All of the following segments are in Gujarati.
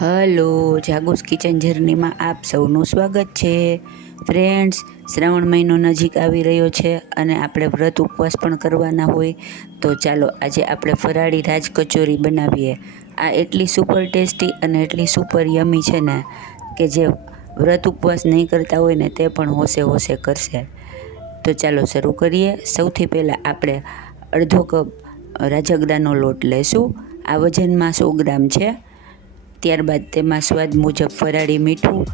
હલો જાગુસ કિચન જર્નીમાં આપ સૌનું સ્વાગત છે. ફ્રેન્ડ્સ શ્રાવણ મહિનો નજીક આવી રહ્યો છે અને આપણે વ્રત ઉપવાસ પણ કરવાના હોય, તો ચાલો આજે આપણે ફરાળી રાજ કચોરી બનાવીએ. આ એટલી સુપર ટેસ્ટી અને એટલી સુપર યમી છે ને, કે જે વ્રત ઉપવાસ નહીં કરતા હોય ને તે પણ હોશે હોશે કરશે. તો ચાલો શરૂ કરીએ. સૌથી પહેલાં આપણે અડધો કપ રાજગરાનો લોટ લેશું આ વજનમાં સો ગ્રામ છે. ત્યારબાદ તેમાં સ્વાદ મુજબ ફરાળી મીઠું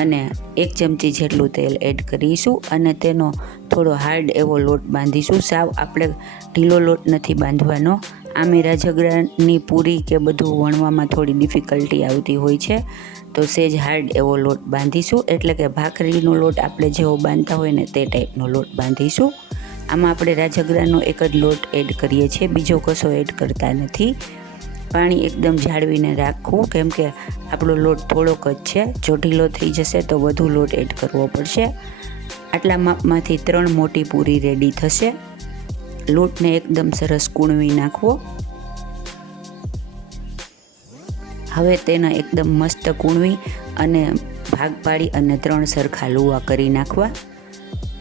અને એક ચમચી જેટલું તેલ એડ કરીશું અને તેનો થોડો હાર્ડ એવો લોટ બાંધીશું. સાવ આપણે ઢીલો લોટ નથી બાંધવાનો. આમે રાજગરાની પૂરી કે બધું વણવામાં થોડી ડિફિકલ્ટી આવતી હોય છે, તો સેજ હાર્ડ એવો લોટ બાંધીશું. એટલે કે ભાખરીનો લોટ આપણે જેવો બાંધતા હોય ને તે ટાઈપનો લોટ બાંધીશું. આમાં આપણે રાજગરાનો એક જ લોટ એડ કરીએ છીએ, બીજો કશો એડ કરતા નથી. પાણી એકદમ જાળવીને રાખવું. કેમ કે આપણો લોટ થોડોક જ છે. જો ઢીલો થઈ જશે તો વધુ લોટ એડ કરવો પડશે. આટલા માપમાંથી ત્રણ મોટી પૂરી રેડી થશે. લોટને એકદમ સરસ કૂણવી નાખવો. હવે તેને એકદમ મસ્ત કૂણવી અને ભાગ પાડી અને ત્રણ સરખા લુવા કરી નાખવા.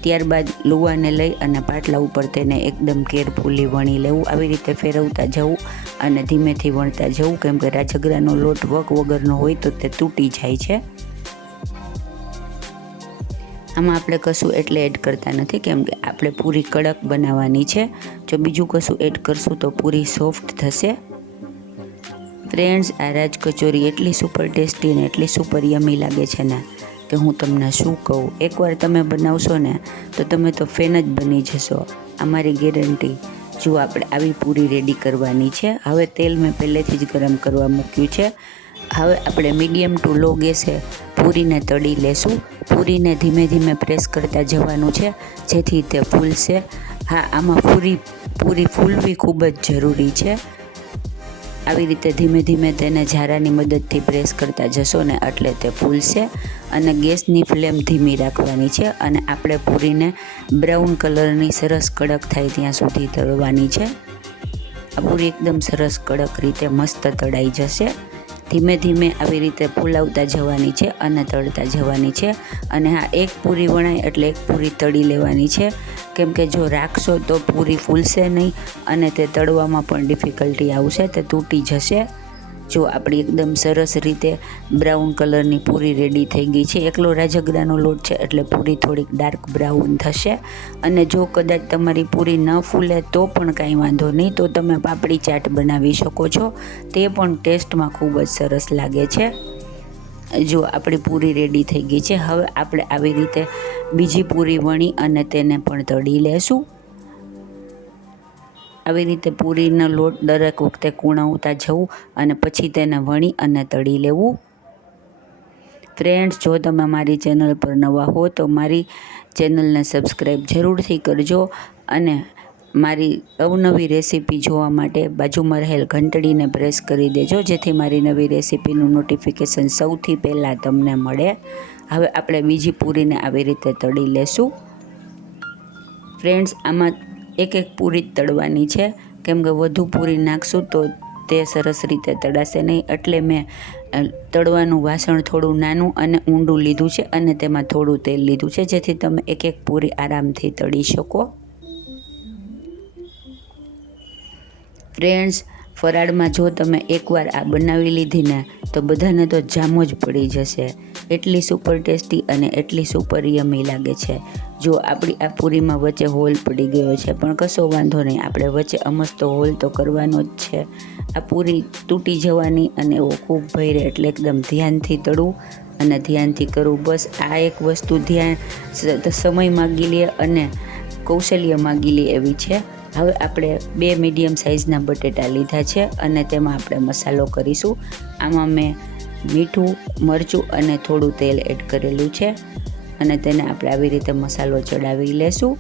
ત્યારબાદ લુવાને લઈ અને પાટલા ઉપર તેને એકદમ કેરફુલી વણી લેવું, આવી રીતે ફેરવતા જવું અને ધીમેથી વણતા જવું. કેમ કે રાજગરાનો લોટ વક વગરનો હોય તો તે તૂટી જાય છે. આમાં આપણે કશું એટલે એડ કરતા નથી, કેમ કે આપણે પૂરી કડક બનાવવાની છે. જો બીજું કશું એડ કરશું તો પૂરી સોફ્ટ થશે. ફ્રેન્ડ્સ, આ રાજ કચોરી એટલી સુપર ટેસ્ટી અને એટલી સુપર યમી લાગે છે ને. કે હું તમને શું કહું? એકવાર તમે બનાવશો ને, તો તમે તો ફેન જ બની જશો. અમારી ગેરંટી. જો આપણે આવી પૂરી રેડી કરવાની છે, હવે તેલ મેં પહેલેથી જ ગરમ કરવા મૂક્યું છે. હવે આપણે મીડિયમ ટુ લો ગેસે પૂરીને તળી લેશું. પૂરીને ધીમે ધીમે પ્રેસ કરતા જવાનું છે, જેથી તે ફૂલશે. હા, આમાં પૂરી પૂરી ફૂલવી ખૂબ જ જરૂરી છે. આવી રીતે ધીમે ધીમે તેને ઝારાની મદદથી પ્રેસ કરતા જશો ને એટલે તે ફૂલશે અને ગેસની ફ્લેમ ધીમી રાખવાની છે અને આપણે પૂરીને બ્રાઉન કલરની સરસ કડક થાય ત્યાં સુધી તળવાની છે. આ પૂરી એકદમ સરસ કડક રીતે મસ્ત તળાઈ જશે. ધીમે ધીમે આવી રીતે ફૂલાવતા જવાની છે અને તળતા જવાની છે અને હા એક પૂરી વણાય એટલે એક પૂરી તળી લેવાની છે. કેમ કે જો રાખશો તો પૂરી ફૂલશે નહીં અને તે તળવામાં પણ ડિફિકલ્ટી આવશે, તે તૂટી જશે. જો આપણી એકદમ સરસ રીતે બ્રાઉન કલરની પૂરી રેડી થઈ ગઈ છે, એકલો રાજગરાનો લોટ છે એટલે પૂરી થોડીક ડાર્ક બ્રાઉન થશે. અને જો કદાચ તમારી પૂરી ન ફૂલે તો પણ કાંઈ વાંધો નહીં, તો તમે પાપડી ચાટ બનાવી શકો છો. તે પણ ટેસ્ટમાં ખૂબ જ સરસ લાગે છે. જો આપણી પૂરી રેડી થઈ ગઈ છે, હવે આપણે આવી રીતે બીજી પૂરી વણી અને તેને પણ તળી લેશું. આવી રીતે પૂરીનો લોટ દરેક વખતે કુણાવતા જવું અને પછી તેને વણી અને તળી લેવું. ફ્રેન્ડ્સ, જો તમે મારી ચેનલ પર નવા હો તો મારી ચેનલને સબસ્ક્રાઈબ જરૂરથી કરજો અને મારી અવનવી રેસીપી જોવા માટે બાજુમાં રહેલ ઘંટડીને પ્રેસ કરી દેજો, જેથી મારી નવી રેસીપીનું નોટિફિકેશન સૌથી પહેલાં તમને મળે. હવે આપણે બીજી પૂરીને આવી રીતે તળી લેશું. ફ્રેન્ડ્સ આમાં એક એક પૂરી જ તળવાની છે. કેમ કે વધુ પૂરી નાખશું તો તે સરસ રીતે તળાશે નહીં. એટલે મેં તળવાનું વાસણ થોડું નાનું અને ઊંડું લીધું છે અને તેમાં થોડું તેલ લીધું છે, જેથી તમે એક એક પૂરી આરામથી તળી શકો. ફ્રેન્ડ્સ, ફરાળમાં જો તમે એકવાર આ બનાવી લીધી ને, તો બધાને તો જામો જ પડી જશે. એટલી સુપર ટેસ્ટી અને એટલી સુપર યમી લાગે છે. જો આપણી આ પૂરીમાં વચ્ચે હોલ પડી ગયો છે, પણ કશો વાંધો નહીં, આપણે વચ્ચે અમસ્તો હોલ તો કરવાનો જ છે. આ પૂરી તૂટી જવાની અને એવો ખૂબ ભય રહે એટલે એકદમ ધ્યાનથી તળવું અને ધ્યાનથી કરવું બસ આ એક વસ્તુ ધ્યાન, સમય માગી લે અને કૌશલ્ય માગી લે એવી છે. હવે આપણે બે મીડિયમ સાઇઝના બટેટા લીધા છે અને તેમાં આપણે મસાલો કરીશું. આમાં મેં મીઠું, મરચું અને થોડું તેલ એડ કરેલું છે. અને તેને આપણે આવી રીતે મસાલો ચડાવી લેશું.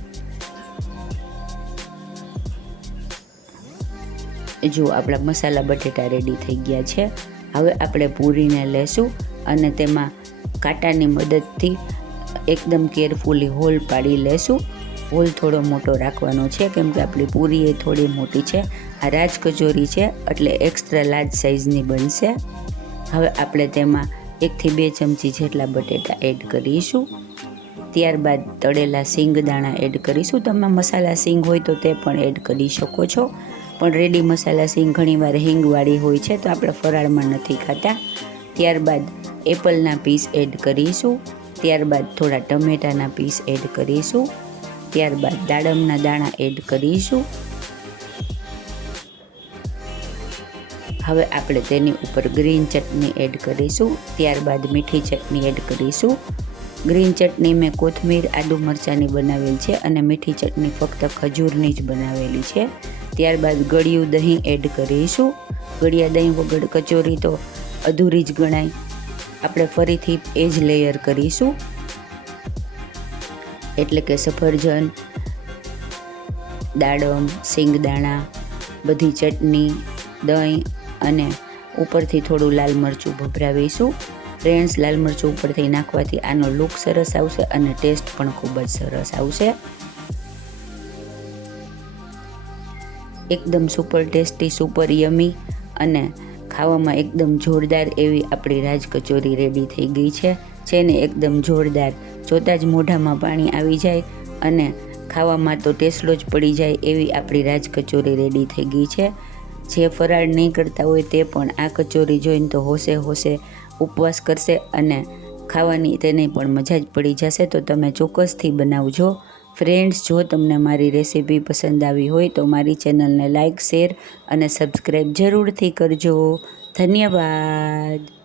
જો આપણા મસાલા બટેટા રેડી થઈ ગયા છે, હવે આપણે પૂરીને લેશું અને તેમાં કાંટાની મદદથી એકદમ કેરફુલી હોલ પાડી લેશું. હોલ થોડો મોટો રાખવાનો છે, કેમ કે આપણી પૂરી એ થોડી મોટી છે. આ રાજ કચોરી છે, એટલે એક્સ્ટ્રા લાર્જ સાઇઝની બનશે. હવે આપણે તેમાં એકથી બે ચમચી જેટલા બટેટા એડ કરીશું. ત્યારબાદ તળેલા સિંગ દાણા એડ કરીશું. તમે મસાલા સિંગ હોય તો તે પણ એડ કરી શકો છો. પણ રેડી મસાલા સિંગ ઘણીવાર હિંગવાળી હોય છે, તો આપણે ફરાળમાં નથી ખાતા. ત્યારબાદ એપલના પીસ એડ કરીશું. ત્યારબાદ થોડા ટમેટાના પીસ એડ કરીશું. ત્યારબાદ દાડમના દાણા એડ કરીશું. હવે આપણે તેની ઉપર ગ્રીન ચટણી એડ કરીશું. ત્યારબાદ મીઠી ચટણી એડ કરીશું. ગ્રીન ચટણી મેં કોથમીર, આદુ મરચાંની બનાવેલ છે અને મીઠી ચટણી ફક્ત ખજૂરની જ બનાવેલી છે. ત્યારબાદ ગળ્યું દહીં એડ કરીશું. ગળ્યા દહીં વગર કચોરી તો અધૂરી જ ગણાય. આપણે ફરીથી એ જ લેયર કરીશું. એટલે કે સફરજન, દાડમ, સિંગદાણા, બધી ચટણી, દહીં અને ઉપરથી થોડું લાલ મરચું ભભરાવીશું. ફ્રેન્ડ્સ, લાલ મરચું ઉપરથી નાખવાથી આનો લુક સરસ આવશે અને ટેસ્ટ પણ ખૂબ જ સરસ આવશે. એકદમ સુપર ટેસ્ટી, સુપર યમી અને ખાવામાં એકદમ જોરદાર એવી આપણી રાજ કચોરી રેડી થઈ ગઈ છે, જેને એકદમ જોરદાર જોતાં જ મોઢામાં પાણી આવી જાય અને ખાવામાં તો ટેસ્ટલો જ પડી જાય એવી આપણી રાજ કચોરી રેડી થઈ ગઈ છે. જે ફરાળ નહીં કરતા હોય તે પણ આ કચોરી જોઈને તો હોશે હોશે ઉપવાસ કરશે અને ખાવાની તેને પણ મજા જ પડી જશે. તો તમે ચોક્કસથી બનાવજો. ફ્રેન્ડ્સ, જો તમને મારી રેસીપી પસંદ આવી હોય તો મારી ચેનલને લાઇક શેર અને સબસ્ક્રાઈબ જરૂરથી કરજો. ધન્યવાદ.